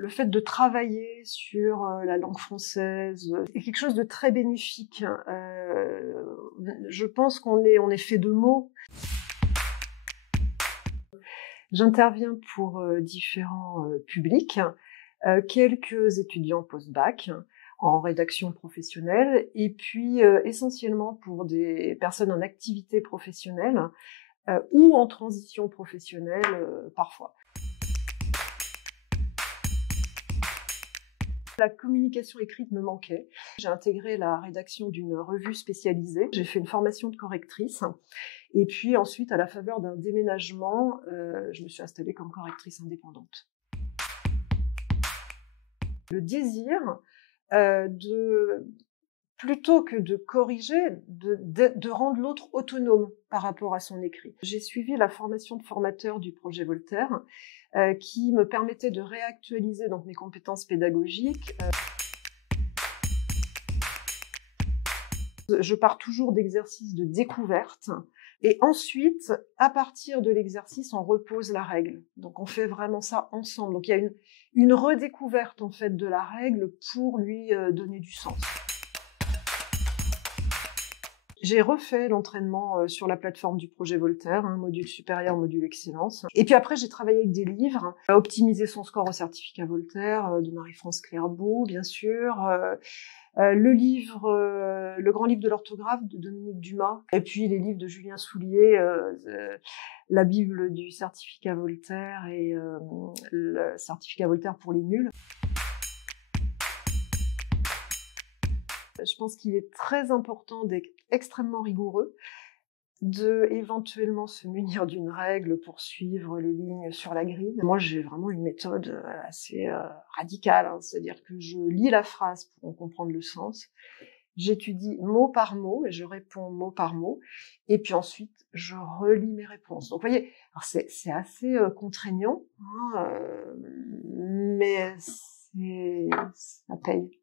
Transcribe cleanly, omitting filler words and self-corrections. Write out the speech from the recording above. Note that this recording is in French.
Le fait de travailler sur la langue française est quelque chose de très bénéfique. Je pense qu'on est fait de mots. J'interviens pour différents publics, quelques étudiants post-bac en rédaction professionnelle, et puis essentiellement pour des personnes en activité professionnelle ou en transition professionnelle parfois. La communication écrite me manquait. J'ai intégré la rédaction d'une revue spécialisée. J'ai fait une formation de correctrice. Et puis ensuite, à la faveur d'un déménagement, je me suis installée comme correctrice indépendante. Le désir plutôt que de corriger, de rendre l'autre autonome par rapport à son écrit. J'ai suivi la formation de formateur du projet Voltaire, qui me permettait de réactualiser donc mes compétences pédagogiques. Je pars toujours d'exercices de découverte, et ensuite, à partir de l'exercice, on repose la règle. Donc on fait vraiment ça ensemble. Donc il y a une redécouverte en fait de la règle pour lui donner du sens. J'ai refait l'entraînement sur la plateforme du projet Voltaire, module supérieur, module excellence. Et puis après, j'ai travaillé avec des livres, optimiser son score au certificat Voltaire, de Marie-France Clairbeau, bien sûr, le grand livre de l'orthographe de Dominique Dumas, et puis les livres de Julien Soulier, la Bible du certificat Voltaire et le certificat Voltaire pour les nuls. Je pense qu'il est très important d'être extrêmement rigoureux, de éventuellement se munir d'une règle pour suivre les lignes sur la grille. Moi, j'ai vraiment une méthode assez radicale, c'est-à-dire que je lis la phrase pour en comprendre le sens, j'étudie mot par mot et je réponds mot par mot, et puis ensuite je relis mes réponses. Donc, vous voyez, c'est assez contraignant, mais ça paye.